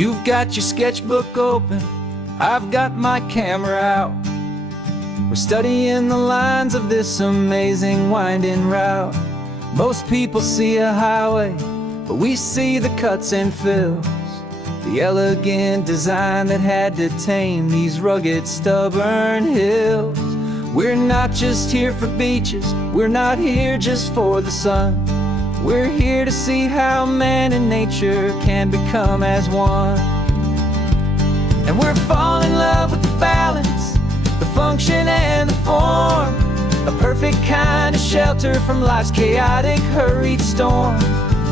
You've got your sketchbook open, I've got my camera out. We're studying the lines of this amazing winding route. Most people see a highway, but we see the cuts and fills, the elegant design that had to tame these rugged, stubborn hills. We're not just here for beaches, we're not here just for the sun. We're here to see how man and nature can become as one. And we're falling in love with the balance, the function and the form, a perfect kind of shelter from life's chaotic, hurried storm.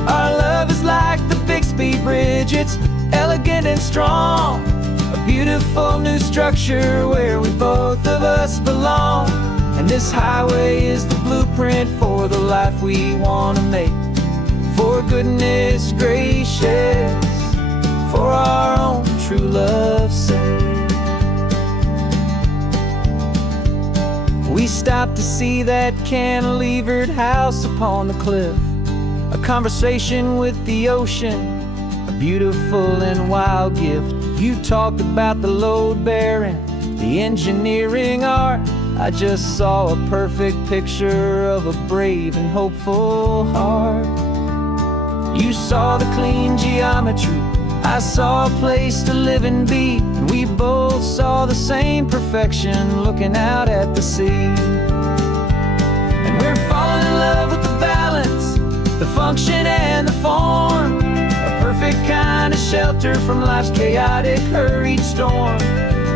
Our love is like the Bixby Bridge, it's elegant and strong, a beautiful new structure where we both of us belong. And this highway is the blueprint for the life we want to make. For goodness gracious, for our own true love's sake. We stopped to see that cantilevered house upon the cliff, a conversation with the ocean, a beautiful and wild gift. You talked about the load bearing, the engineering art. I just saw a perfect picture of a brave and hopeful heart. You saw the clean geometry, I saw a place to live and be, and we both saw the same perfection looking out at the sea. And we're falling in love with the balance, the function and the form, a perfect kind of shelter from life's chaotic, hurried storm.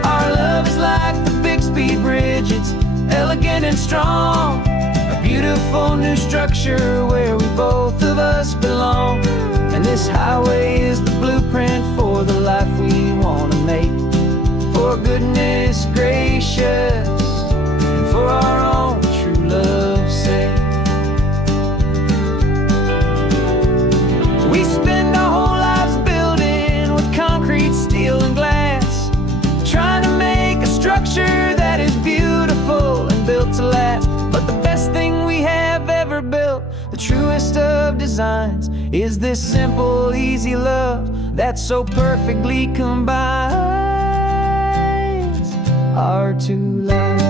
Our love is like the Bixby Bridge, it's elegant and strong, a beautiful new structure where we both of us belong. And this highway is the blueprint for the life we want to make. For goodness gracious, and for our own true love's sake. We spend our whole lives building with concrete, steel and glass, trying to make a structure that is beautiful and built to last. But the best thing we have ever built, the truest of designs, is this simple, easy love that so perfectly combines our two lives.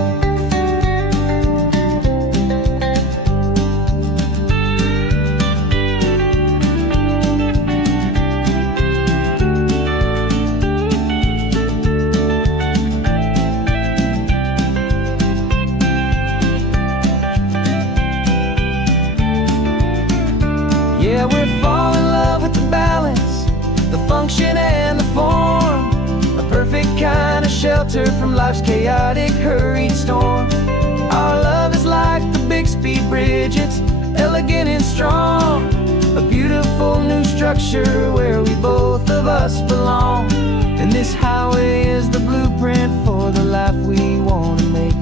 Yeah, we're falling in love with the balance, the function and the form, a perfect kind of shelter from life's chaotic, hurried storm. Our love is like the Bixby Bridge, it's elegant and strong, a beautiful new structure where we both of us belong. And this highway is the blueprint for the life we want to make.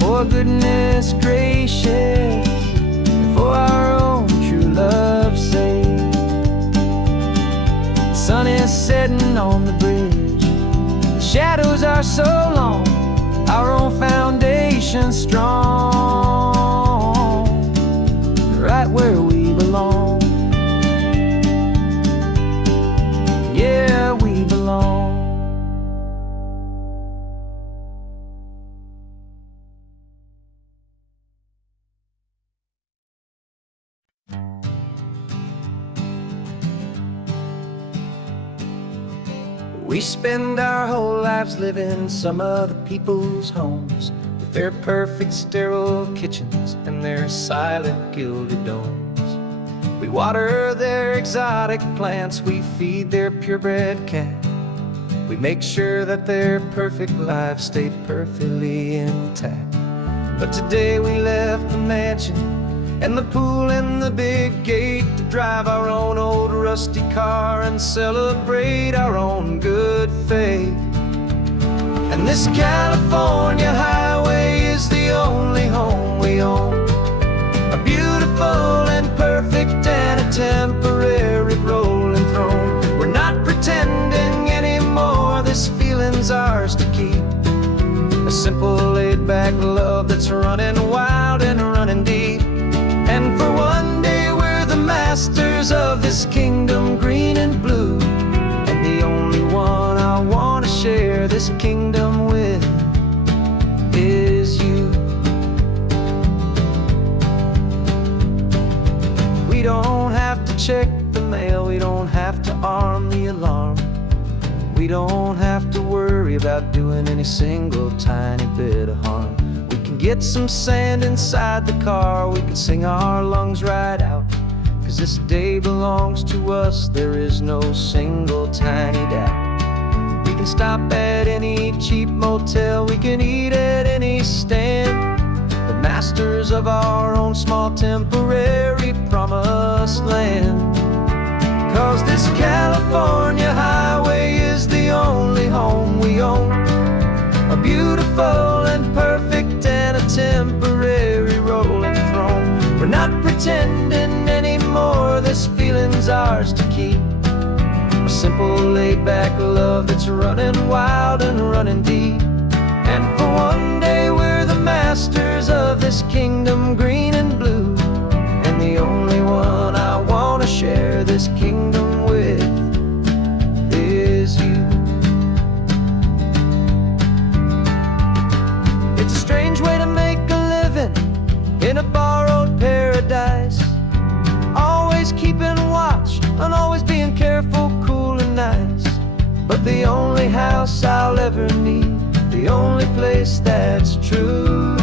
For goodness gracious, and for our own true love's sake. The sun is setting on the bridge, the shadows are so long, our own foundation strong, right where we belong. Yeah, we belong. We spend our whole lives living some other people's homes, with their perfect sterile kitchens and their silent gilded domes. We water their exotic plants, we feed their purebred cat. We make sure that their perfect lives stay perfectly intact. But today we left the mansion and the pool and the big gate to drive our own old rusty car and celebrate our own good faith. And this California highway is the only home we own, a beautiful and perfect and a temporary rolling throne. We're not pretending anymore, this feeling's ours to keep, a simple laid-back love that's running wild and running deep. And for one day we're the masters of this kingdom, green and blue, and the only We don't have to check the mail, we don't have to arm the alarm. We don't have to worry about doing any single tiny bit of harm. We can get some sand inside the car, we can sing our lungs right out. 'Cause this day belongs to us, there is no single tiny doubt. We can stop at any cheap motel, we can eat at any stand, the masters of our own small temporary promised land. 'Cause this California highway is the only home we own, a beautiful and perfect and a temporary rolling throne. We're not pretending anymore, this feeling's ours to keep, a simple laid-back love that's running wild and running deep. And for one day we're the masters of this kingdom green and blue, and the only one I wanna share this kingdom with is you. It's a strange way to make a living in a borrowed paradise, always keeping watch and always being careful, cool and nice. But the only house I'll ever need, the only place that's true,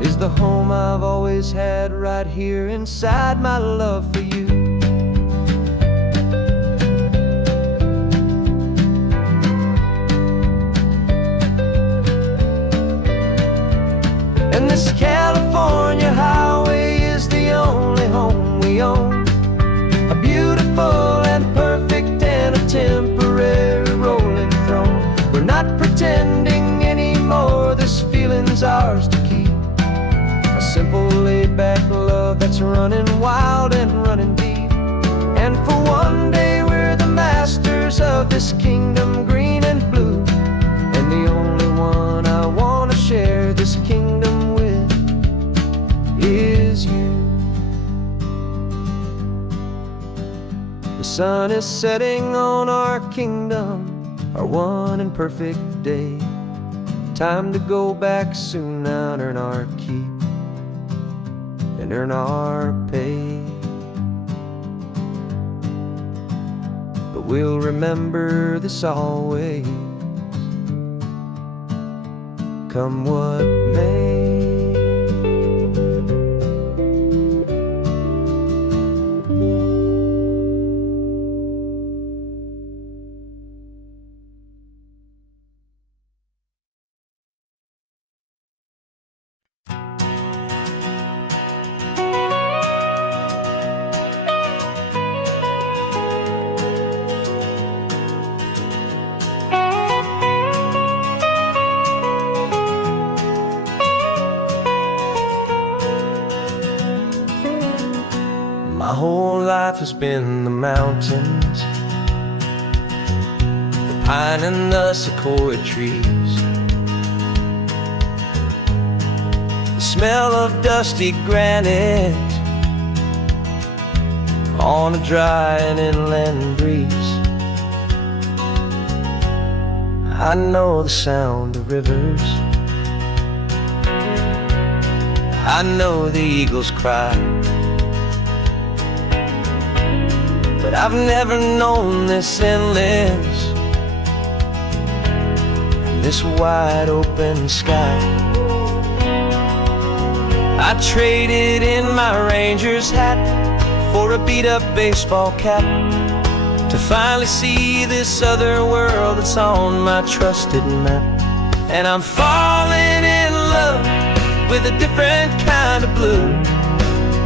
is the home I've always had right here inside my love for you. And this California highway is the only home we own, a beautiful and perfect and a temporary rolling throne. We're not pretending anymore, this feeling's ours to keep, a simple laid-back love that's running wild and running deep. And for one day we're the masters of this kingdom green and blue, and the only one I wanna share this kingdom with is you. The sun is setting on our kingdom, our one and perfect day. Time to go back soon now and earn our keep and earn our pay. But we'll remember this always, come what may. My whole life has been the mountains, the pine and the sequoia trees, the smell of dusty granite on a dry and inland breeze. I know the sound of rivers, I know the eagles cry, but I've never known this endless, this wide open sky. I traded in my ranger's hat for a beat-up baseball cap, to finally see this other world that's on my trusted map. And I'm falling in love with a different kind of blue,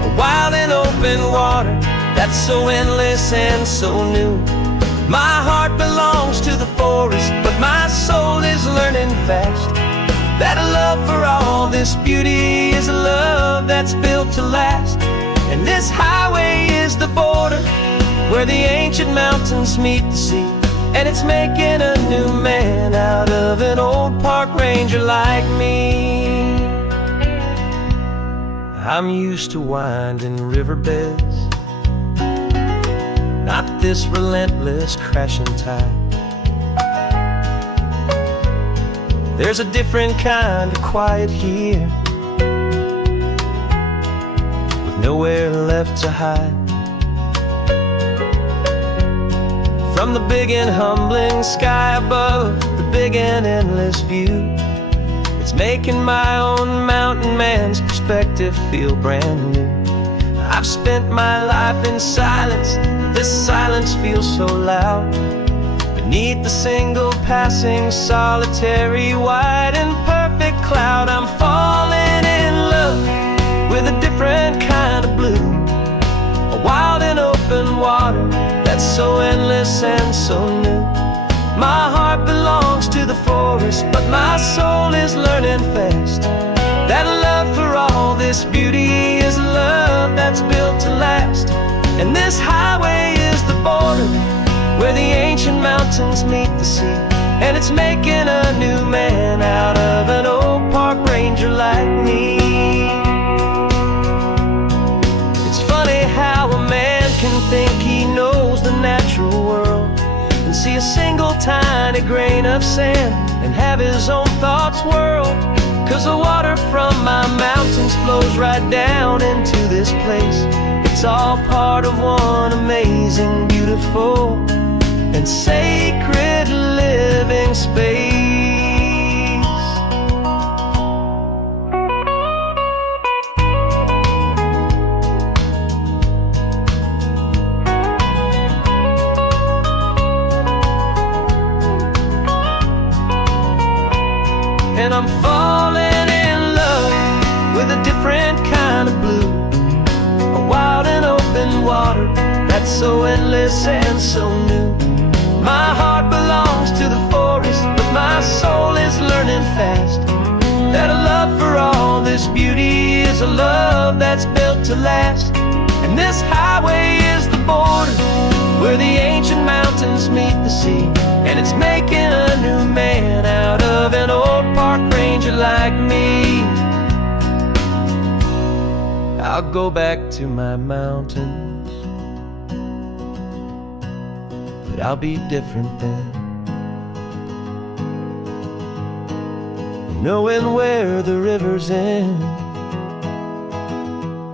a wild and open water that's so endless and so new. My heart belongs to the forest, but my soul is learning fast that a love for all this beauty is a love that's built to last. And this highway is the border where the ancient mountains meet the sea, and it's making a new man out of an old park ranger like me. I'm used to winding riverbeds, not this relentless crashing tide. There's a different kind of quiet here, with nowhere left to hide. From the big and humbling sky above, the big and endless view, it's making my own mountain man's perspective feel brand new. I've spent my life in silence, this silence feels so loud. Beneath the single passing solitary white and perfect cloud, I'm falling in love with a different kind of blue, a wild and open water that's so endless and so new. My heart belongs to the forest, but my soul is learning fast that love for all this beauty is love that's built to last. And this highway is the border where the ancient mountains meet the sea, and it's making a new man out of an old park ranger like me. It's funny how a man can think he knows the natural world and see a single tiny grain of sand and have his own thoughts whirled. 'Cause the water from my mountains flows right down into this place. It's all part of one amazing, beautiful, and sacred living space. And I'm falling in love with a different kind of blue, a wild and open water that's so endless and so new. My heart belongs to the forest, but my soul is learning fast that a love for all this beauty is a love that's built to last. And this highway is the border where the ancient mountains meet the sea, and it's making a new man out of an old park ranger like me. I'll go back to my mountains, but I'll be different then, knowing where the rivers end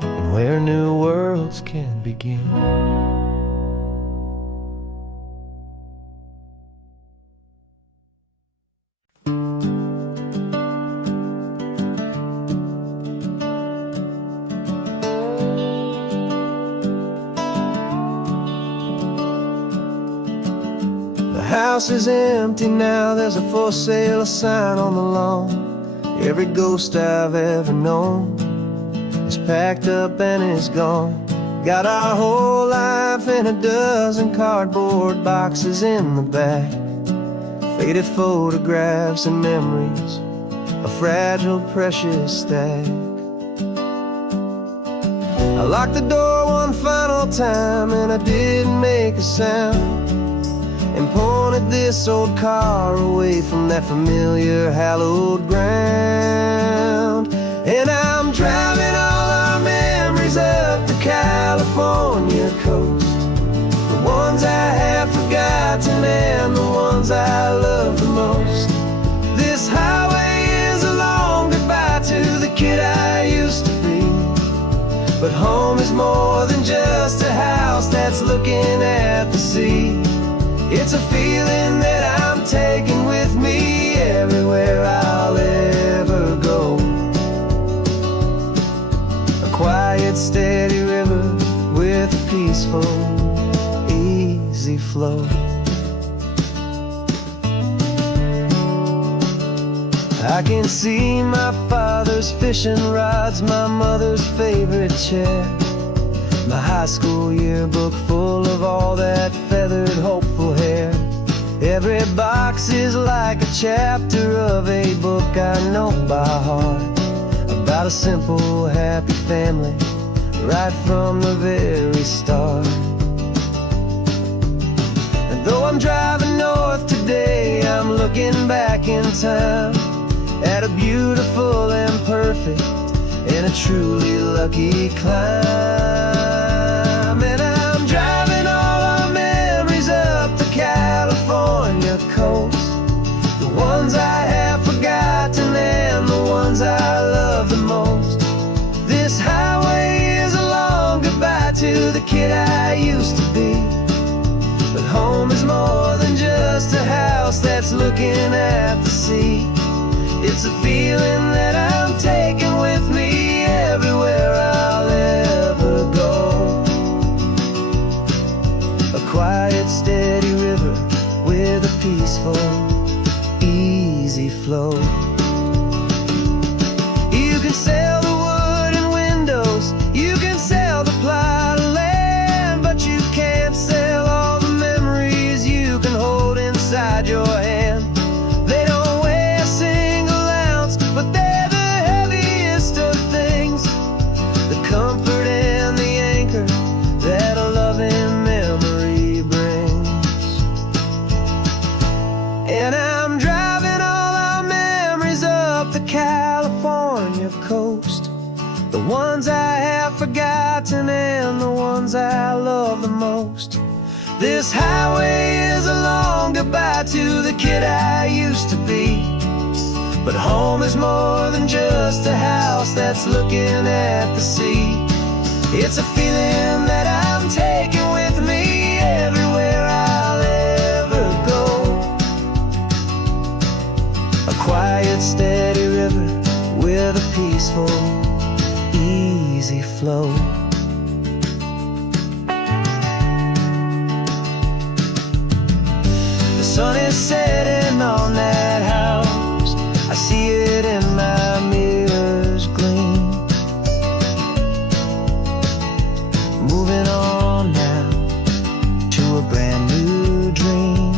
and where new worlds can begin. The house is empty now, there's a for sale sign on the lawn. Every ghost I've ever known is packed up and is gone. Got our whole life in a dozen cardboard boxes in the back, faded photographs and memories, a fragile, precious stack. I locked the door one final time and I didn't make a sound, and pointed this old car away from that familiar hallowed ground. And I'm driving all our memories up the California coast, the ones I have forgotten and the ones I love the most. This highway is a long goodbye to the kid I used to be, but home is more than just a house that's looking at the sea. It's a feeling that I'm taking with me everywhere I'll ever go. A quiet, steady river with a peaceful, easy flow. I can see my father's fishing rods, my mother's favorite chair, my high school yearbook full of all that feathered, hopeful hair. Every box is like a chapter of a book I know by heart, about a simple, happy family right from the very start. And though I'm driving north today, I'm looking back in time at a beautiful and perfect and a truly lucky climb. And I'm driving all our memories up the California coast, the ones I have forgotten and the ones I love the most. This highway is a long to the kid I used to be. But home is more than just a house that's looking at the sea. It's a feeling that I'm taking with me everywhere I'll ever go. A quiet, steady river with a peaceful, easy flow. You can sail the wooden windows, you can sail the plot of land, but you can't sail all the memories you can hold inside your hand. They don't weigh a single ounce, but they're the heaviest of things, the comfort and the anchor that a loving memory brings. And I'm driving all our memories up the California coast, the ones I have forgotten and the ones I love the most. This highway is a long goodbye to the kid I used to be. But home is more than just a house that's looking at the sea. It's a feeling that I'm taking with me everywhere I'll ever go. A quiet, steady river with a peaceful, easy flow. The sun is setting on that house, I see it in my mirror's gleam. Moving on now to a brand new dream,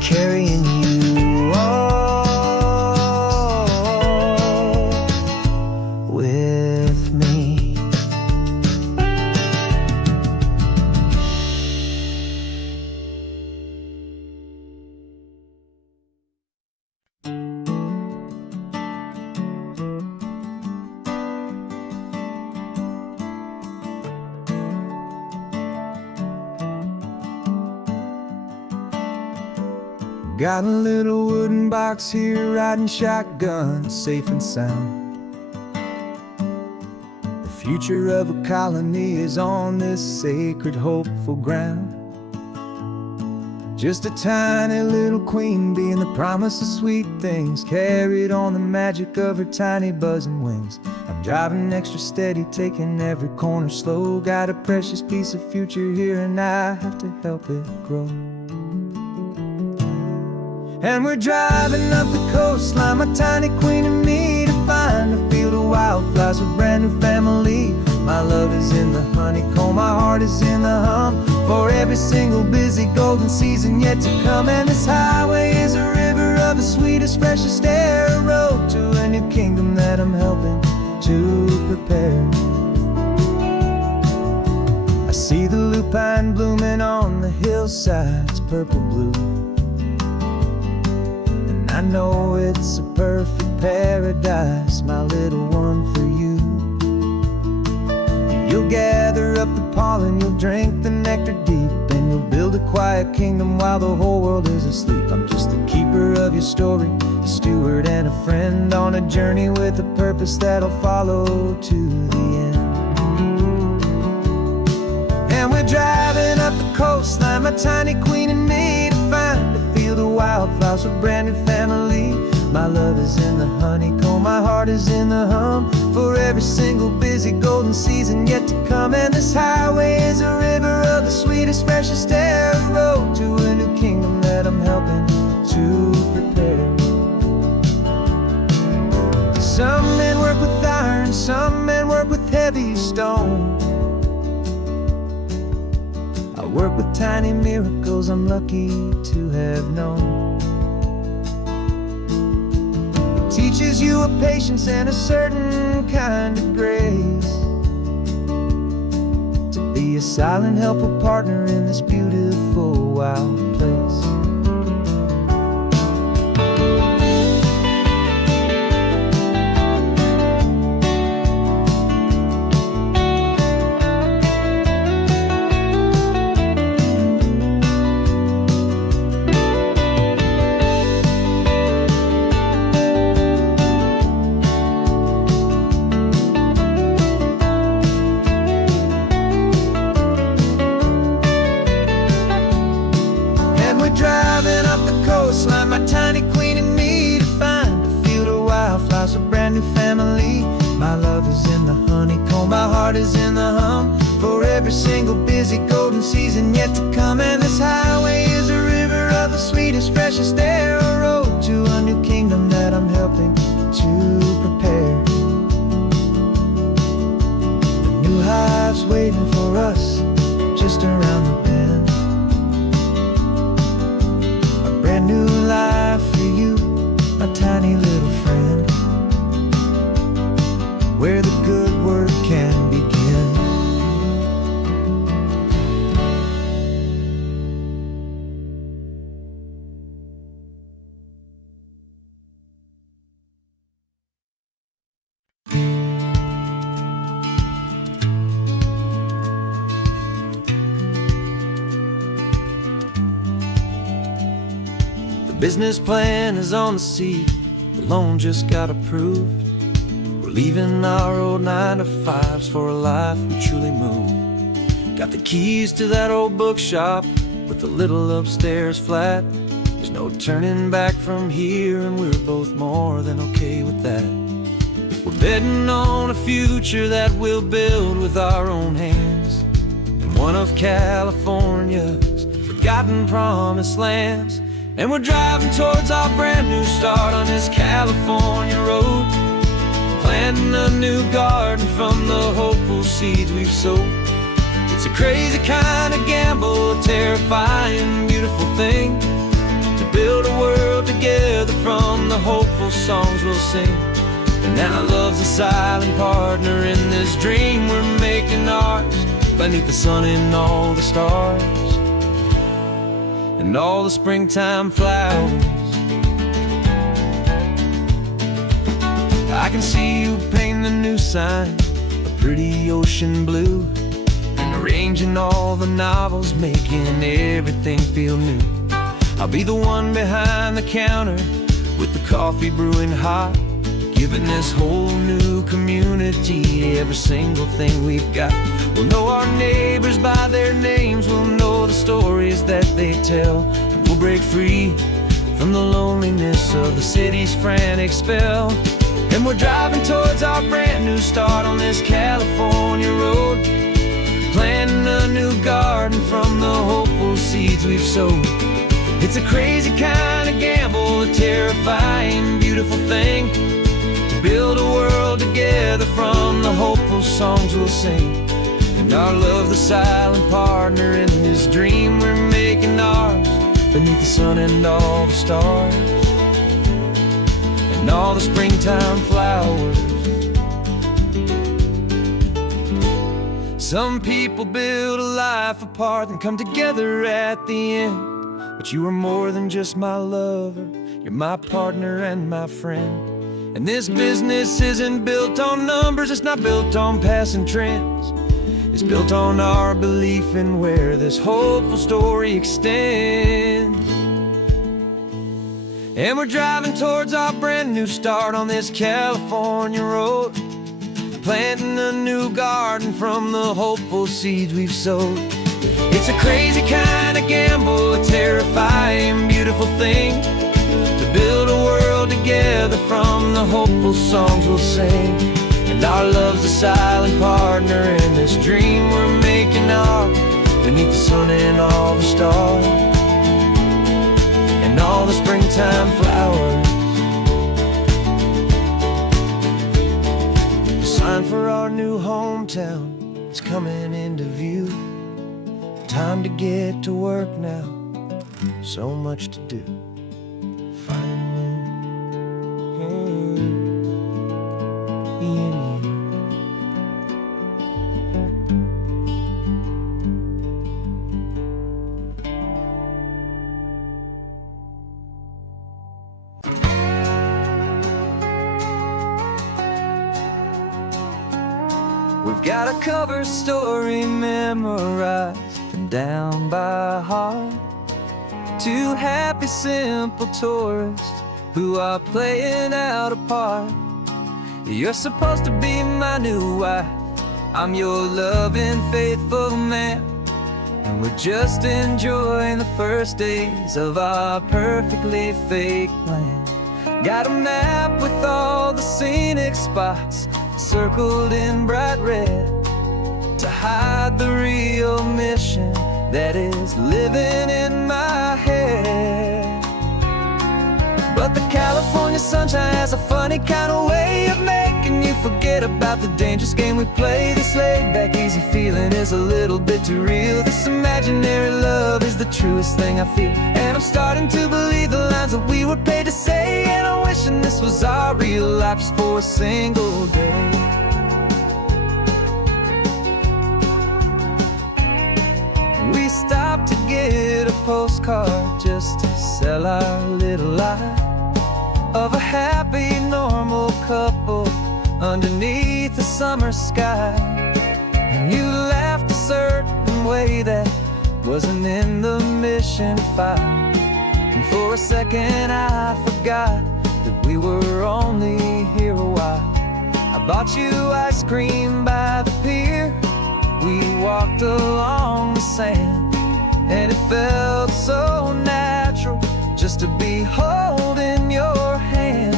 carrying you all with me. Got a little wooden box here, riding shotgun, safe and sound. The future of a colony is on this sacred, hopeful ground. Just a tiny little queen bee, and the promise of sweet things carried on the magic of her tiny buzzing wings. I'm driving extra steady, taking every corner slow. Got a precious piece of future here, and I have to help it grow. And we're driving up the coastline, my tiny queen and me, to find a field of wildflowers with brand new family. My love is in the honeycomb, my heart is in the hum, for every single busy golden season yet to come. And this highway is a river of the sweetest, freshest air, a road to a new kingdom that I'm helping to prepare. I see the lupine blooming on the hillsides, purple blue, I know it's a perfect paradise, my little one, for you. You'll gather up the pollen, you'll drink the nectar deep, and you'll build a quiet kingdom while the whole world is asleep. I'm just the keeper of your story, a steward and a friend, on a journey with a purpose that'll follow to the end. And we're driving up the coastline, my tiny queen and me, to find a field of wildflowers with brand new family. My love is in the honeycomb, my heart is in the hum, for every single busy golden season yet to come. And this highway is a river of the sweetest, freshest air, a road to a new kingdom that I'm helping to prepare. Some men work with iron, some men work with heavy stone. I work with tiny miracles I'm lucky to have known. It teaches you a patience and a certain kind of grace, to be a silent, helpful partner in this beautiful, wild place. is in the honeycomb, my heart is in the hum, for every single busy golden season yet to come. And this highway is a river of the sweetest, freshest air, a road to a new kingdom that I'm helping to prepare. The new hive's waiting for us just around the bend, a brand new life for you, my tiny little friend, where the good work can begin. The business plan is on the seat, the loan just got approved. We're leaving our old 9-to-5s for a life we truly move. Got the keys to that old bookshop with the little upstairs flat. There's no turning back from here, and we're both more than okay with that. We're betting on a future that we'll build with our own hands, in one of California's forgotten promised lands. And we're driving towards our brand new start on this California road, planting a new garden from the hopeful seeds we've sowed. It's a crazy kind of gamble, a terrifying, beautiful thing, to build a world together from the hopeful songs we'll sing. And now love's a silent partner in this dream we're making ours, beneath the sun and all the stars and all the springtime flowers. I can see you painting the new sign a pretty ocean blue, and arranging all the novels, making everything feel new. I'll be the one behind the counter with the coffee brewing hot, giving this whole new community every single thing we've got. We'll know our neighbors by their names, we'll know the stories that they tell, and we'll break free from the loneliness of the city's frantic spell. And we're driving towards our brand new start on this California road, planting a new garden from the hopeful seeds we've sowed. It's a crazy kind of gamble, a terrifying, beautiful thing, to build a world together from the hopeful songs we'll sing. And our love's the silent partner in this dream we're making ours, beneath the sun and all the stars and all the springtime flowers. Some people build a life apart and come together at the end, but you are more than just my lover, you're my partner and my friend. And this business isn't built on numbers, it's not built on passing trends, it's built on our belief in where this hopeful story extends. And we're driving towards our brand new start on this California road, planting a new garden from the hopeful seeds we've sowed. It's a crazy kind of gamble, a terrifying, beautiful thing, to build a world together from the hopeful songs we'll sing. And our love's a silent partner in this dream we're making ours, beneath the sun and all the stars and all the springtime flowers. The sign for our new hometown is coming into view. Time to get to work now, so much to do. We've got a cover story memorized and down by heart. Two happy, simple tourists who are playing out a part. You're supposed to be my new wife, I'm your loving, faithful man, and we're just enjoying the first days of our perfectly fake plan. Got a map with all the scenic spots, circled in bright red to hide the real mission that is living in my head. But the California sunshine has a funny kind of way of making you forget about the dangerous game we play. This laid-back, easy feeling is a little bit too real. This imaginary love is the truest thing I feel, and I'm starting to believe the lines that we were paid to say. And I'm wishing this was our real life just for a single day. We stopped to get a postcard just to sell our little lie of a happy, normal couple underneath the summer sky. And you laughed a certain way that wasn't in the mission file. And for a second I forgot that we were only here a while. I bought you ice cream by the pier. We walked along the sand, and it felt so natural just to be holding your hand.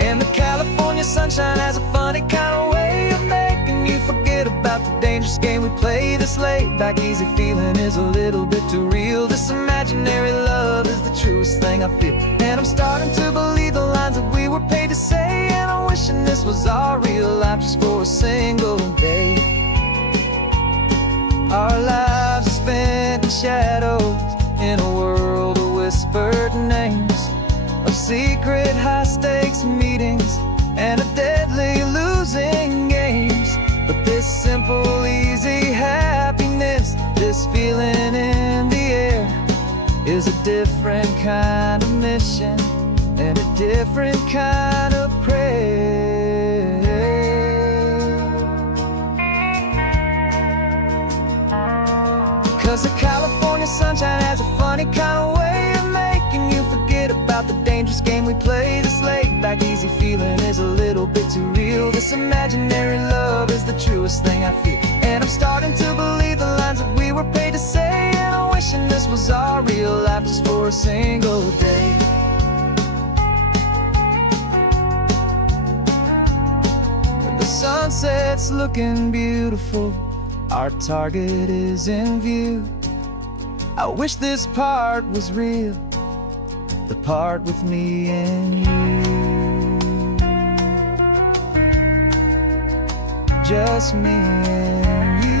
And the California sunshine has a funny kind of way of making you forget about the dangerous game we play. This laid-back, easy feeling is a little bit too real. This imaginary love is the truest thing I feel, and I'm starting to believe the lines that we were paid to say. And I'm wishing this was our real life just for a single day. Our lives are spent in shadows, in a world of whispered names, of secret high-stakes meetings and of deadly losing games. But this simple, easy happiness, this feeling in the air, is a different kind of mission and a different kind of prayer. 'Cause the California sunshine has a funny kind of way of making you forget about the dangerous game we play. This laid-back, easy feeling is a little bit too real. This imaginary love is the truest thing I feel, and I'm starting to believe the lines that we were paid to say. And I'm wishing this was our real life just for a single day. When the sunset's looking beautiful, our target is in view. I wish this part was real, the part with me and you. Just me and you.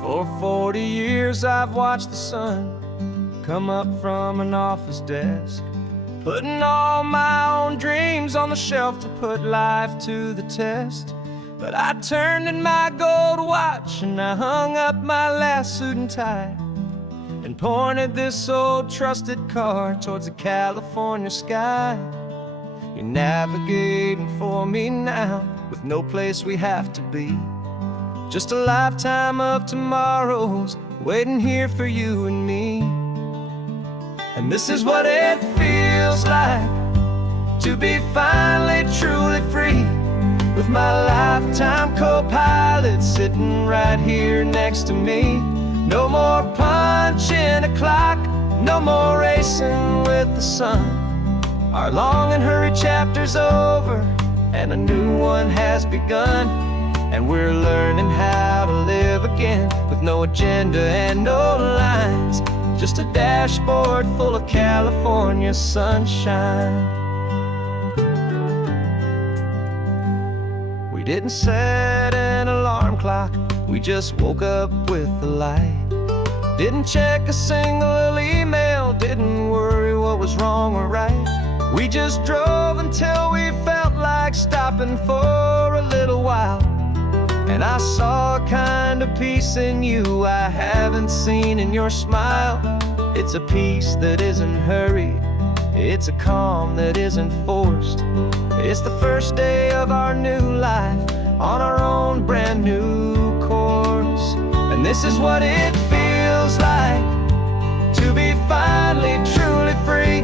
For 40 years I've watched the sun come up from an office desk, putting all my own dreams on the shelf to put life to the test. But I turned in my gold watch and I hung up my last suit and tie, and pointed this old trusted car towards the California sky. You're navigating for me now, with no place we have to be, just a lifetime of tomorrows waiting here for you and me. And this is what it feels like to be finally truly free, with my lifetime co-pilot sitting right here next to me. No more punching a clock, no more racing with the sun. Our long and hurried chapter's over and a new one has begun. And we're learning how to live again, with no agenda and no lines, just a dashboard full of California sunshine. We didn't set an alarm clock, we just woke up with the light. Didn't check a single email, didn't worry what was wrong or right. We just drove until we felt like stopping for a little while. And I saw a kind of peace in you I haven't seen in your smile. It's a peace that isn't hurried, it's a calm that isn't forced. It's the first day of our new life on our own brand new course. And this is what it feels like to be finally truly free,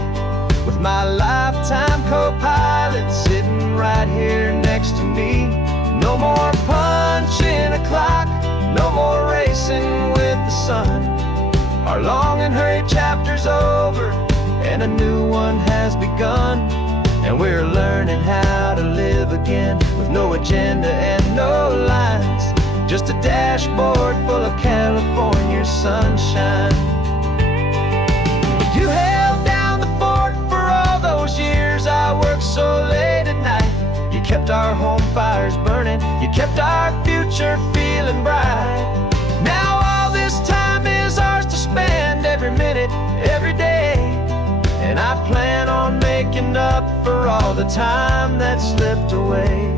with my lifetime co-pilot sitting right here next to me. No more punching a clock, no more racing with the sun. Our long and hurried chapter's over, and a new one has begun. And we're learning how to live again, with no agenda and no lines, just a dashboard full of California sunshine. You held down the fort for all those years I worked so late at night. You kept our home fires burning, you kept our future feeling bright. Now all this time is ours to spend, every minute, every day. And I plan on making up for all the time that slipped away.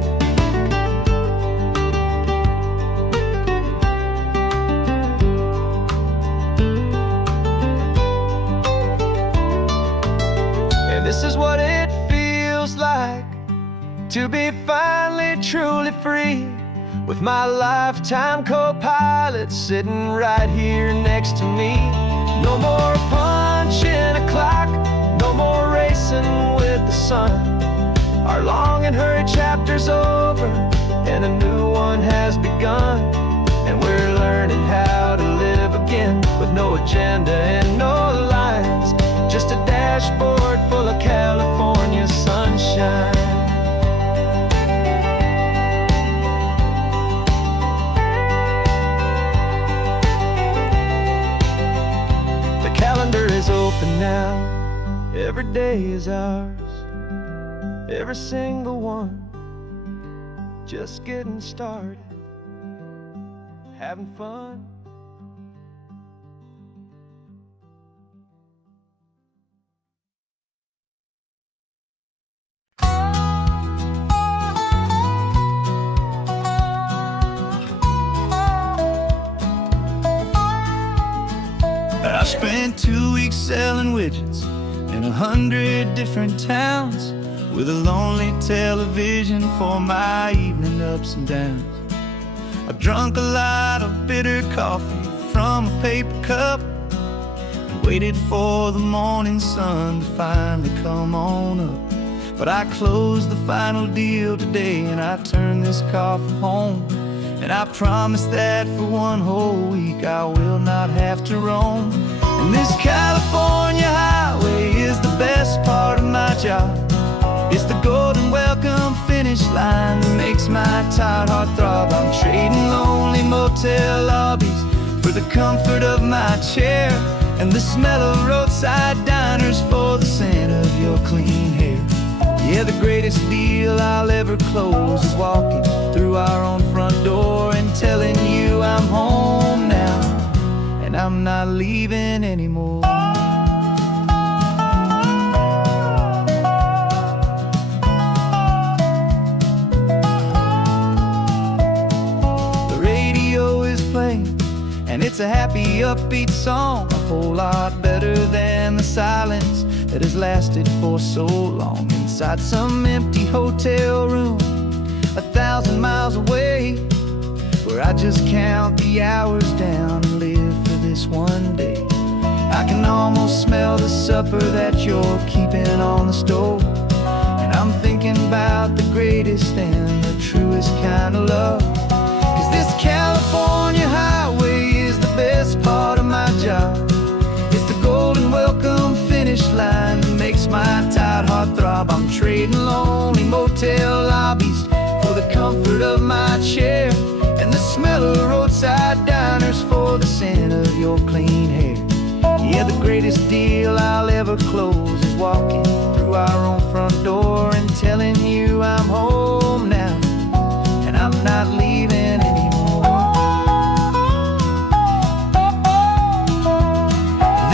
And this is what it feels like to be finally truly free, with my lifetime co-pilot sitting right here next to me. No more punching a clock, no more racing with the sun. Our long and hurried chapter's over, and a new one has begun. And we're learning how to live again, with no agenda and no lines, just a dashboard full of California sunshine. The calendar is open now, every day is ours, every single one, just getting started, having fun. I spent 2 weeks selling widgets in 100 different towns, with a lonely television for my evening ups and downs. I drunk a lot of bitter coffee from a paper cup, and waited for the morning sun to finally come on up. But I closed the final deal today, and I turned this car for home. And I promise that for one whole week I will not have to roam. And this California highway is the best part of my job. It's the golden welcome finish line that makes my tired heart throb. I'm trading lonely motel lobbies for the comfort of my chair, and the smell of roadside diners for the scent of your clean hair. Yeah, the greatest deal I'll ever close is walking through our own front door and telling you I'm home now, and I'm not leaving anymore. The radio is playing, and it's a happy, upbeat song, a whole lot better than the silence that has lasted for so long. Inside some empty hotel room 1,000 miles away, where I just count the hours down and live for this one day. I can almost smell the supper that you're keeping on the stove, and I'm thinking about the greatest and the truest kind of love. 'Cause this California highway is the best part of my job. It's the golden welcome finish line that makes my tired heart throb. I'm trading lonely motel lobbies for the comfort of my chair, and the smell of roadside diners for the scent of your clean hair. Yeah, the greatest deal I'll ever close is walking through our own front door and telling you I'm home now, and I'm not leaving anymore.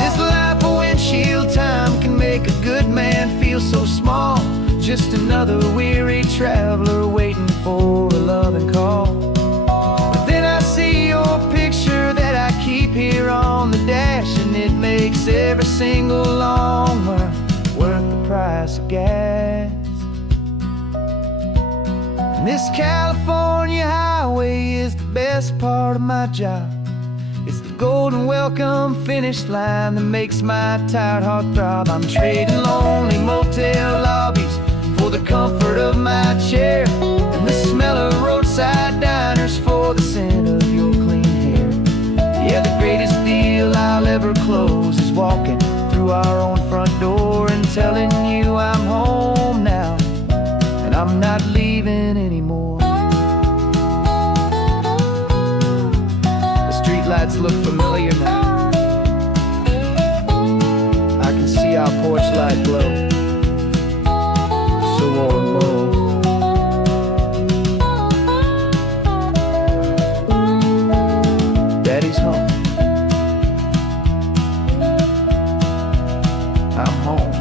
This life of windshield time can make a good man feel so small, just another weary traveler waiting for a loving call. But then I see your picture that I keep here on the dash, and it makes every single long mile worth the price of gas. And this California highway is the best part of my job. It's the golden welcome finish line that makes my tired heart throb. I'm trading lonely motel lobbies for the comfort of my chair, and the smell of roadside diners for the scent of your clean hair. Yeah, the greatest deal I'll ever close is walking through our own front door and telling you I'm home now, and I'm not leaving anymore. The streetlights look familiar now. I can see our porch light glow, so warm, low. Daddy's home. I'm home.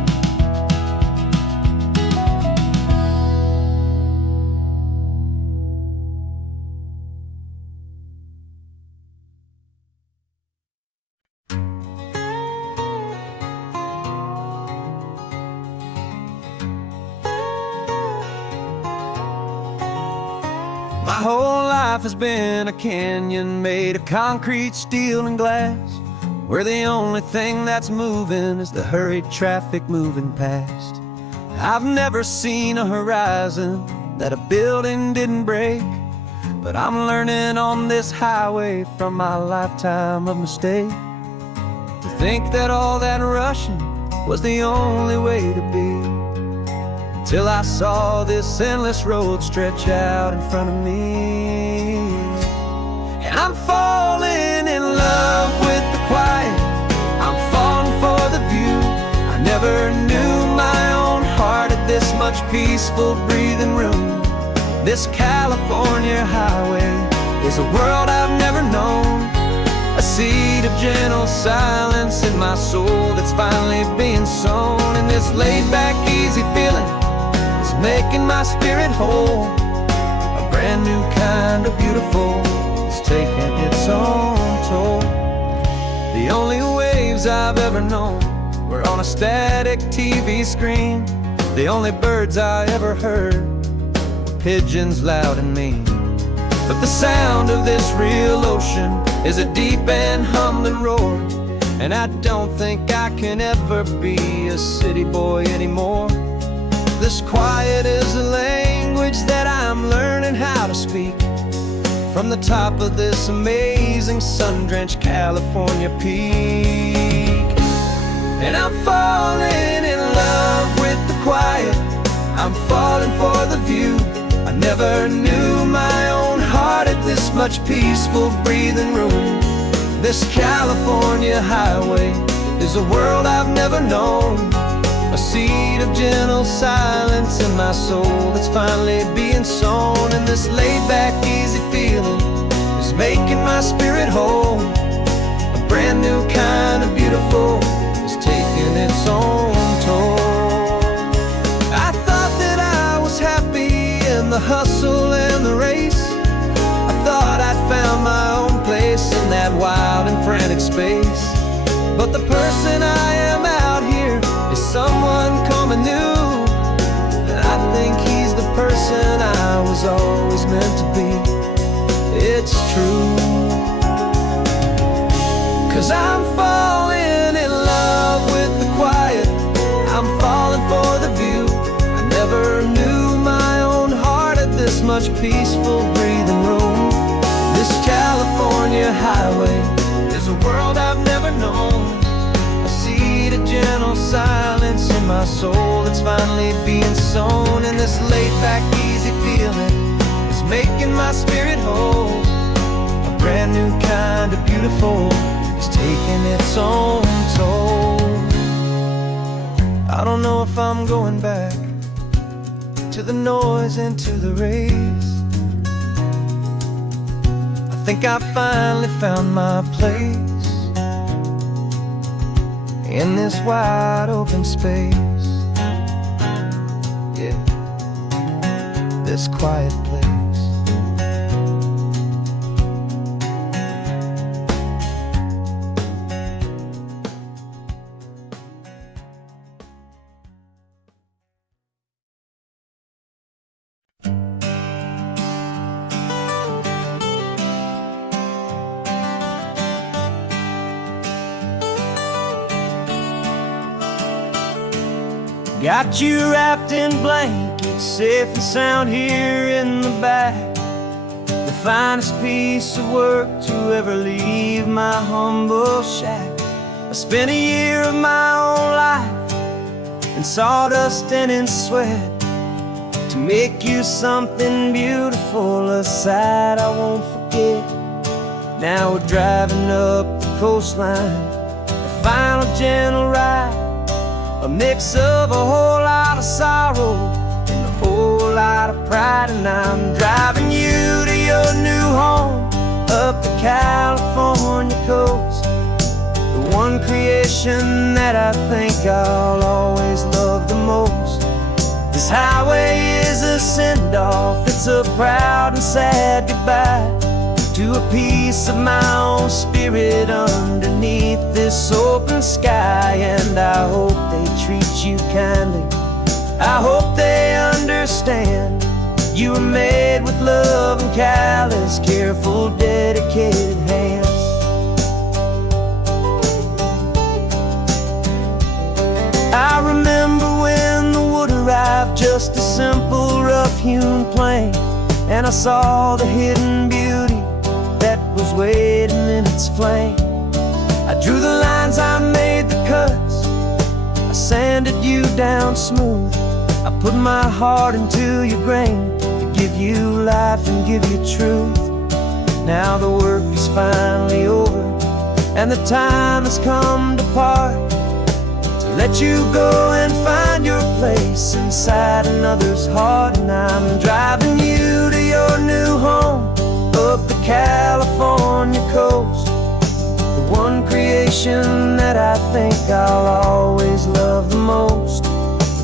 My whole life has been a canyon made of concrete, steel, and glass, where the only thing that's moving is the hurried traffic moving past. I've never seen a horizon that a building didn't break, but I'm learning on this highway from my lifetime of mistakes to think that all that rushing was the only way to be. Till I saw this endless road stretch out in front of me, and I'm falling in love with the quiet, I'm falling for the view. I never knew my own heart had this much peaceful breathing room. This California highway is a world I've never known, a seed of gentle silence in my soul that's finally being sown. And this laid-back, easy feeling making my spirit whole. A brand new kind of beautiful is taking its own toll. The only waves I've ever known were on a static TV screen. The only birds I ever heard were pigeons loud and mean. But the sound of this real ocean is a deep and humbling roar, and I don't think I can ever be a city boy anymore. This quiet is a language that I'm learning how to speak from the top of this amazing sun-drenched California peak. And I'm falling in love with the quiet, I'm falling for the view. I never knew my own heart had this much peaceful breathing room. This California highway is a world I've never known, a seed of gentle silence in my soul that's finally being sown. And this laid-back, easy feeling is making my spirit whole. A brand new kind of beautiful is taking its own toll. I thought that I was happy in the hustle and the race. I thought I'd found my own place in that wild and frantic space. But the person I am out here is someone coming new, and I think he's the person I was always meant to be. It's true, 'cause I'm falling in love with the quiet, I'm falling for the view. I never knew my own heart had this much peaceful breathing room. This California highway is a world I've never known, a seed of gentle silence in my soul that's finally being sown. And this laid-back, easy feeling is making my spirit whole. A brand new kind of beautiful is taking its own toll. I don't know if I'm going back to the noise and to the race. I think I finally found my place in this wide open space. Yeah, this quiet place. Got you wrapped in blankets, safe and sound here in the back. The finest piece of work to ever leave my humble shack. I spent a year of my own life in sawdust and in sweat to make you something beautiful, a sight I won't forget. Now we're driving up the coastline, the final gentle ride, a mix of a whole lot of sorrow and a whole lot of pride. And I'm driving you to your new home up the California coast, the one creation that I think I'll always love the most. This highway is a send-off, it's a proud and sad goodbye to a piece of my own spirit underneath this open sky. And I hope they treat you kindly, I hope they understand you were made with love and callous, careful, dedicated hands. I remember when the wood arrived, just a simple rough-hewn plank, and I saw the hidden beauty that was waiting in its flame. I drew the lines, I made the cuts, I sanded you down smooth. I put my heart into your grain to give you life and give you truth. Now the work is finally over and the time has come to part, to let you go and find your place inside another's heart. And I'm driving you to your new home up the California coast, the one creation that I think I'll always love the most.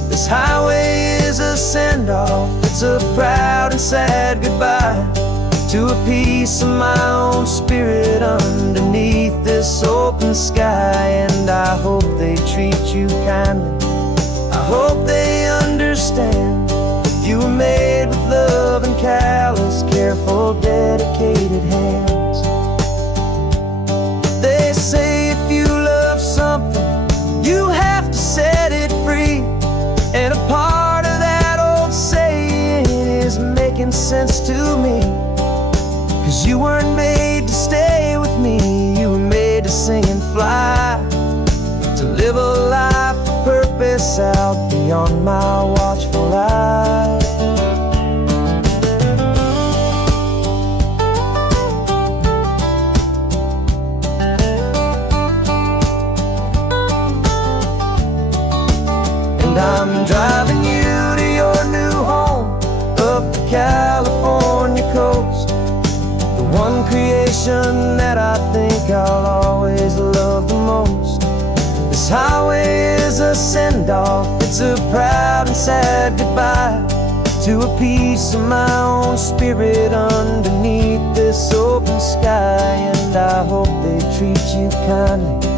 This highway is a send-off, it's a proud and sad goodbye to a piece of my own spirit underneath this open sky. And I hope they treat you kindly, I hope they understand you were made with love and callous, careful, dedicated hands. They say if you love something, you have to set it free. And a part of that old saying is making sense to me, 'cause you weren't made to stay with me, you were made to sing and fly, to live a life of purpose out beyond my watchful eye. And I'm driving you to your new home up the California coast, the one creation that I think I'll always love the most. This highway is a send-off, it's a proud and sad goodbye to a piece of my own spirit underneath this open sky. And I hope they treat you kindly,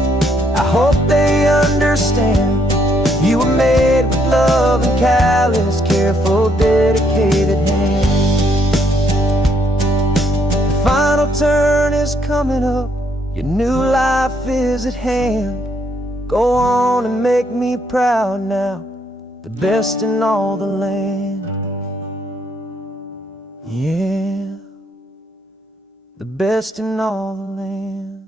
I hope they understand you were made with love and callous, careful, dedicated hands. The final turn is coming up, your new life is at hand. Go on and make me proud now, the best in all the land. Yeah, the best in all the land.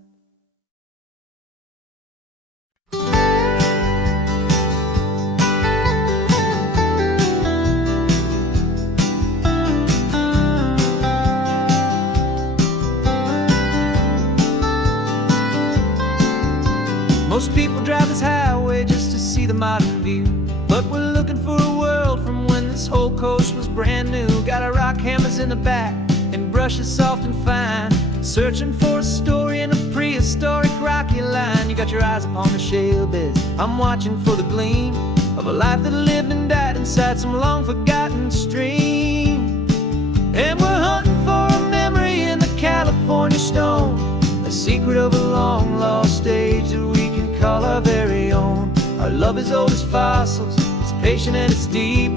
Most people drive this highway just to see the modern view, but we're looking for a world from when this whole coast was brand new. Got our rock hammers in the back and brushes soft and fine, searching for a story in a prehistoric rocky line. You got your eyes upon the shale beds, I'm watching for the gleam of a life that lived and died inside some long forgotten stream. And we're hunting for a memory in the California stone, a secret of a long lost age that we can call our very own. Our love is old as fossils, it's patient and it's deep,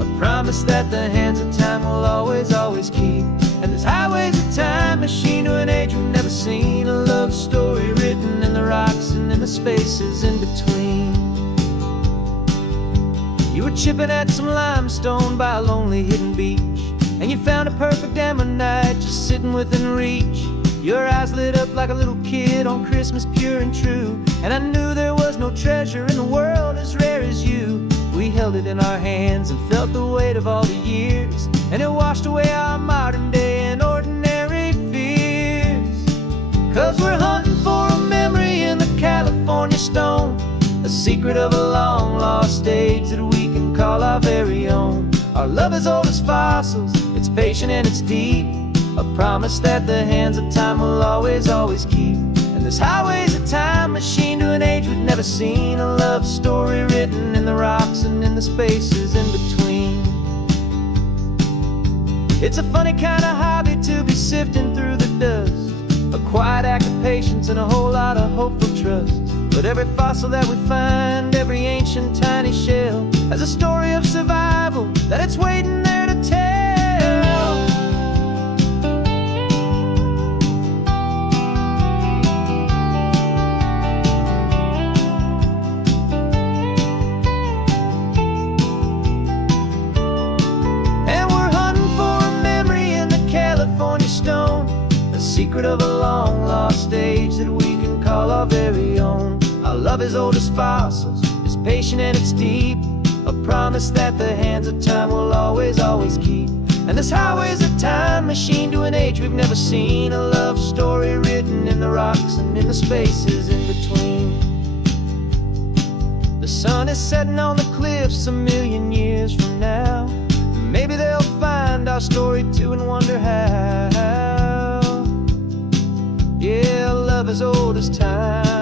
a promise that the hands of time will always, always keep. And this highway's a time machine to an age we've never seen, a love story written in the rocks and in the spaces in between. You were chipping at some limestone by a lonely hidden beach, and you found a perfect ammonite just sitting within reach. Your eyes lit up like a little kid on Christmas, pure and true, and I knew there was no treasure in the world as rare as you. We held it in our hands and felt the weight of all the years, and it washed away our modern day and ordinary fears. 'Cause we're hunting for a memory in the California stone, a secret of a long lost age that we can call our very own. Our love is old as fossils, it's patient and it's deep, a promise that the hands of time will always, always keep. And this highway's a time machine to an age we've never seen, a love story written in the rocks and in the spaces in between. It's a funny kind of hobby to be sifting through the dust, a quiet act of patience and a whole lot of hopeful trust. But every fossil that we find, every ancient tiny shell, has a story of survival that it's waiting there to tell. And we're hunting for a memory in the California stone, a secret of a long lost age that we can call our very own. Our love is old as fossils, it's patient and it's deep, a promise that the hands of time will always, always keep. And this highway's a time machine to an age we've never seen, a love story written in the rocks and in the spaces in between. The sun is setting on the cliffs a million years from now. Maybe they'll find our story too and wonder how. Yeah, love is old as time.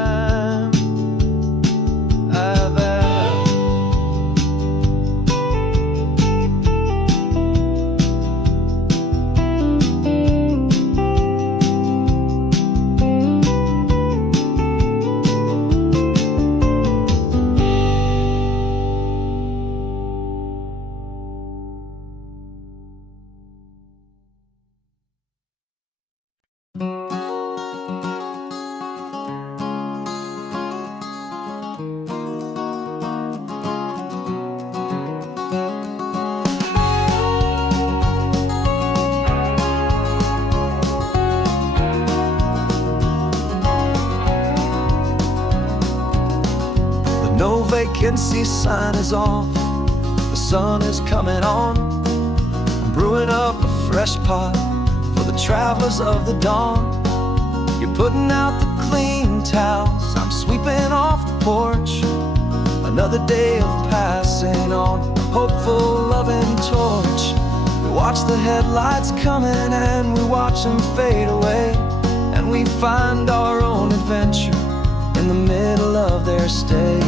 No vacancy sign is off, the sun is coming on. I'm brewing up a fresh pot for the travelers of the dawn. You're putting out the clean towels, I'm sweeping off the porch. Another day of passing on, a hopeful, loving torch. We watch the headlights coming and we watch them fade away, and we find our own adventure in the middle of their stay.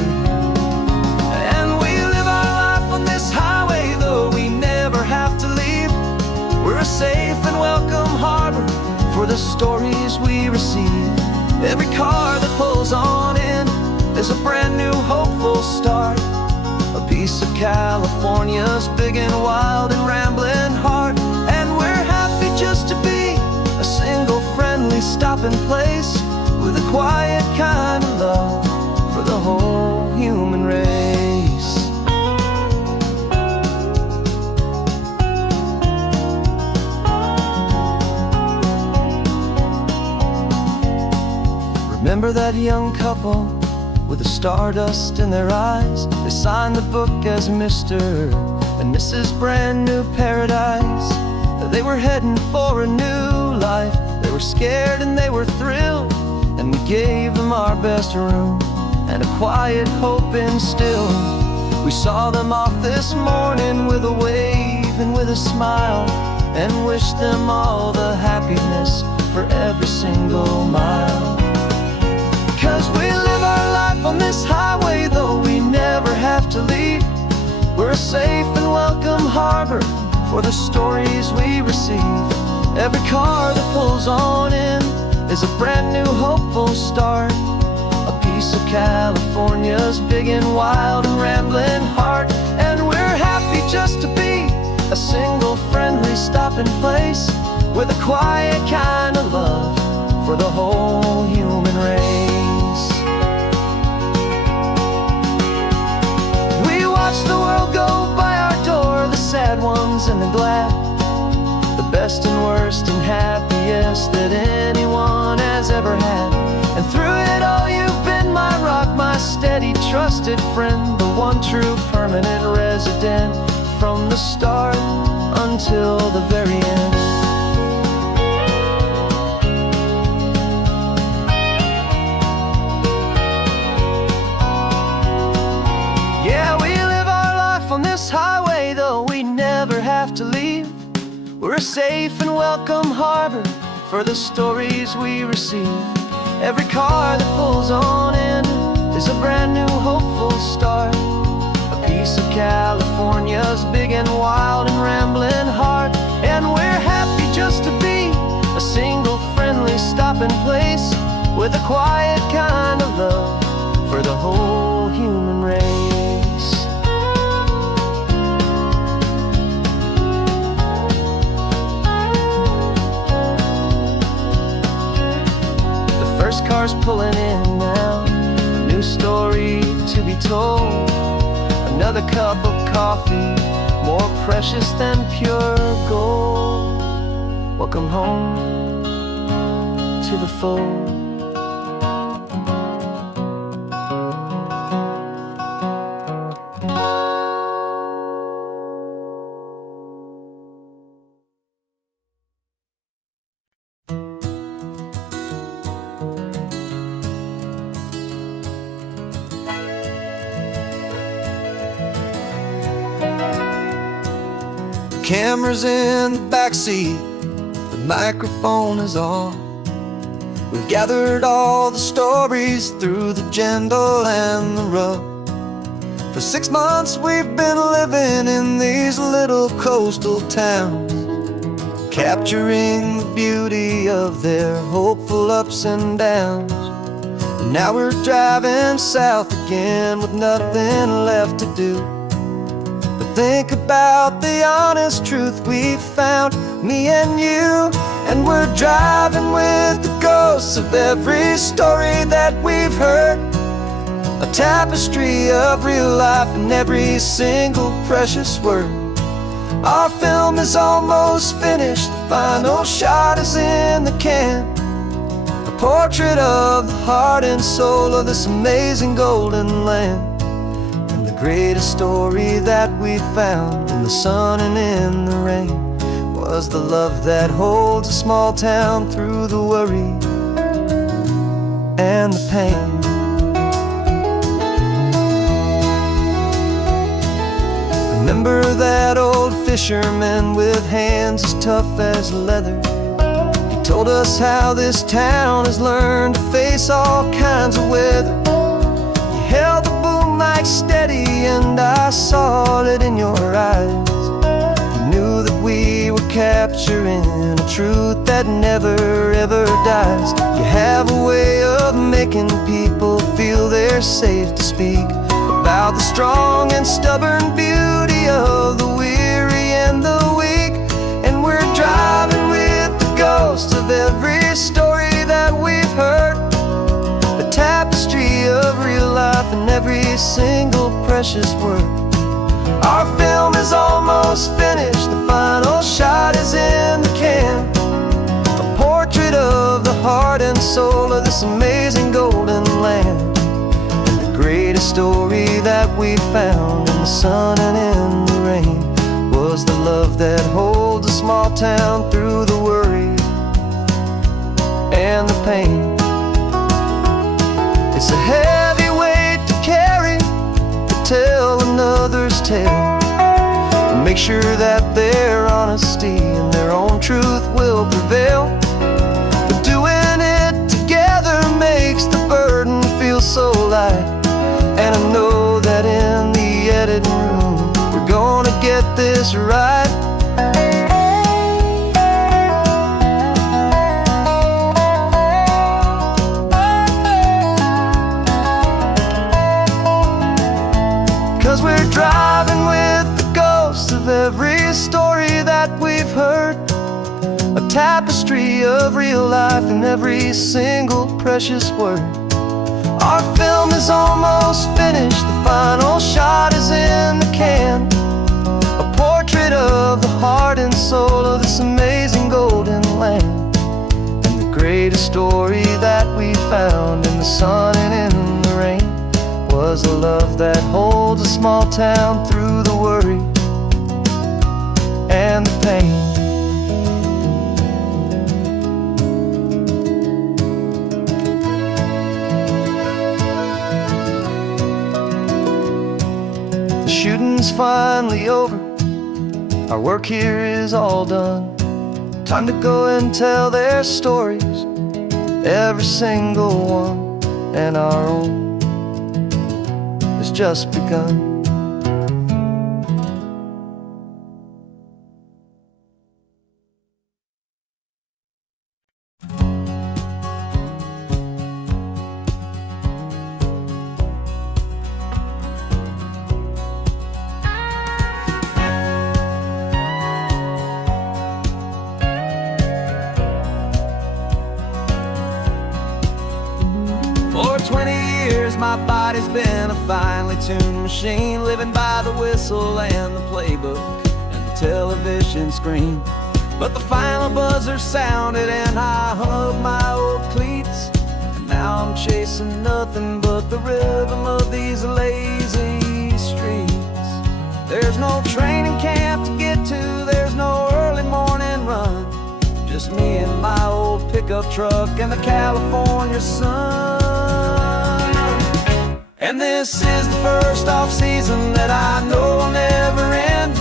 And we live our life on this highway, though we never have to leave. We're a safe and welcome harbor for the stories we receive. Every car that pulls on in is a brand new hopeful start, a piece of California's big and wild and rambling heart. And we're happy just to be a single friendly stopping place, with a quiet kind of love for the whole human race. Remember that young couple with the stardust in their eyes? They signed the book as Mr. and Mrs. Brand New Paradise. They were heading for a new life. They were scared and they were thrilled, and we gave them our best room and a quiet hope instilled. We saw them off this morning with a wave and with a smile, and wished them all the happiness for every single mile. 'Cause we live our life on this highway, though we never have to leave. We're a safe and welcome harbor for the stories we receive. Every car that pulls on in is a brand new hopeful start, a piece of California's big and wild and rambling heart. And we're happy just to be a single friendly stopping place, with a quiet kind of love for the whole human race. We watch the world go and glad, the best and worst and happiest that anyone has ever had. And through it all you've been my rock, my steady, trusted friend, the one true permanent resident, from the start until the very end. Yeah, we live our life on this highway, though we never have to leave. We're a safe and welcome harbor for the stories we receive. Every car that pulls on in is a brand new hopeful start, a piece of California's big and wild and rambling heart. And we're happy just to be a single friendly stopping place, with a quiet kind of love for the whole human race. Cars pulling in now, a new story to be told, another cup of coffee, more precious than pure gold. Welcome home to the fold. Camera's in the backseat, the microphone is on. We've gathered all the stories through the gentle and the rough. For 6 months we've been living in these little coastal towns, capturing the beauty of their hopeful ups and downs. And now we're driving south again with nothing left to do. Think about the honest truth we found, me and you. And we're driving with the ghosts of every story that we've heard, a tapestry of real life in every single precious word. Our film is almost finished, the final shot is in the can, a portrait of the heart and soul of this amazing golden land. Greatest story that we found in the sun and in the rain was the love that holds a small town through the worry and the pain. Remember that old fisherman with hands as tough as leather? He told us how this town has learned to face all kinds of weather. You held the boom mic steady and I saw it in your eyes. You knew that we were capturing a truth that never ever dies. You have a way of making people feel they're safe to speak about the strong and stubborn beauty of the weary and the weak. And we're driving with the ghosts of every story that we've heard, a tapestry of real life in every single precious word. Our film is almost finished, the final shot is in the can, a portrait of the heart and soul of this amazing golden land. And the greatest story that we found in the sun and in the rain was the love that holds a small town through the worry and the pain. It's a heavy weight to carry, to tell another's tale, and make sure that their honesty and their own truth will prevail. But doing it together makes the burden feel so light. And I know that in the editing room we're gonna get this right. 'Cause we're driving with the ghosts of every story that we've heard, a tapestry of real life in every single precious word. Our film is almost finished, the final shot is in the can, a portrait of the heart story that we found in the sun and in the rain was a love that holds a small town through the worry and the pain. The shooting's finally over, our work here is all done. Time to go and tell their stories, every single one, and our own has just begun. For 20 years my body's been a finely tuned machine, living by the whistle and the playbook and the television screen. But the final buzzer sounded and I hung up my old cleats, and now I'm chasing nothing but the rhythm of these lazy streets. There's no training camp to get to, there's no early morning run, just me and my old pickup truck and the California sun. And this is the first off-season that I know will never end,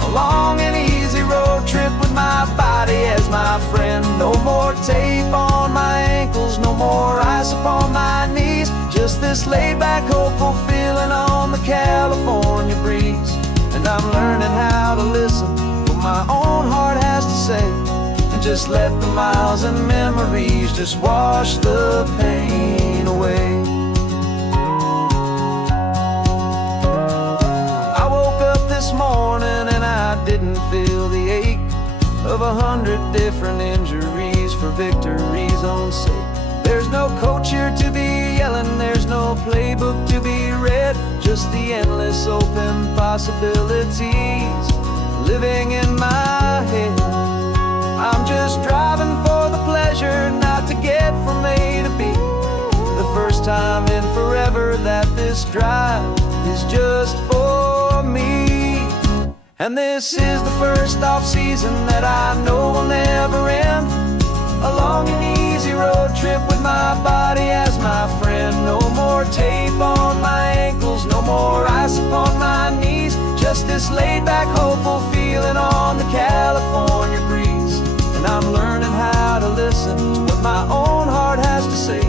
a long and easy road trip with my body as my friend. No more tape on my ankles, no more ice upon my knees, just this laid-back, hopeful feeling on the California breeze. And I'm learning how to listen what my own heart has to say, and just let the miles and memories just wash the pain away. This morning and I didn't feel the ache of 100 different injuries for victory's own sake. There's no coach here to be yelling, there's no playbook to be read, just the endless open possibilities living in my head. I'm just driving for the pleasure, not to get from A to B. The first time in forever that this drive is just for me. And this is the first off-season that I know will never end, a long and easy road trip with my body as my friend. No more tape on my ankles, no more ice upon my knees, just this laid-back, hopeful feeling on the California breeze. And I'm learning how to listen to what my own heart has to say,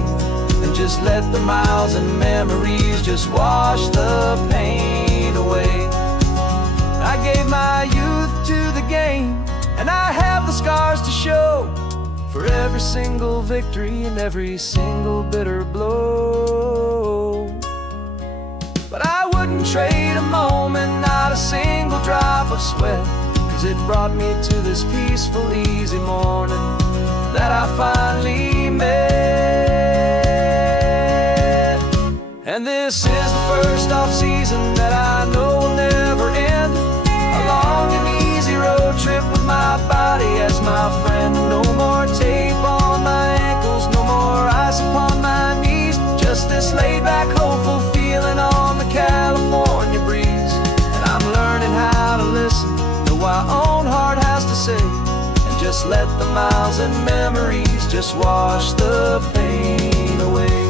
and just let the miles and memories just wash the pain away. I gave my youth to the game, and I have the scars to show for every single victory and every single bitter blow. But I wouldn't trade a moment, not a single drop of sweat, 'cause it brought me to this peaceful, easy morning that I finally met. And this is the first off-season that I know will never end, a long and easy road trip with my body as my friend. No more tape on my ankles, no more ice upon my knees, just this laid-back, hopeful feeling on the California breeze. And I'm learning how to listen to what my own heart has to say, and just let the miles and memories just wash the pain away.